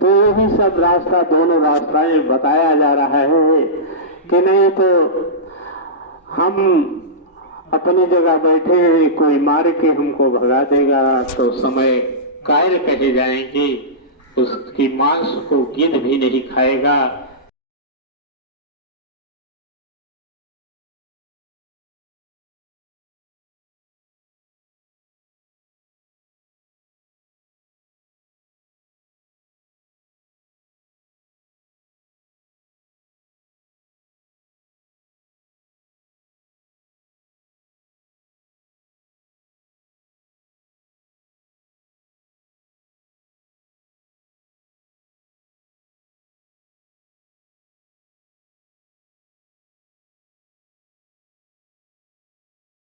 तो यही सब रास्ता, दोनों रास्ताएं बताया जा रहा है कि नहीं तो हम अपनी जगह बैठे हैं, कोई मार के हमको भगा देगा तो समय कायर कहे जाएंगे, उसकी मांस को गिद्ध भी नहीं खाएगा।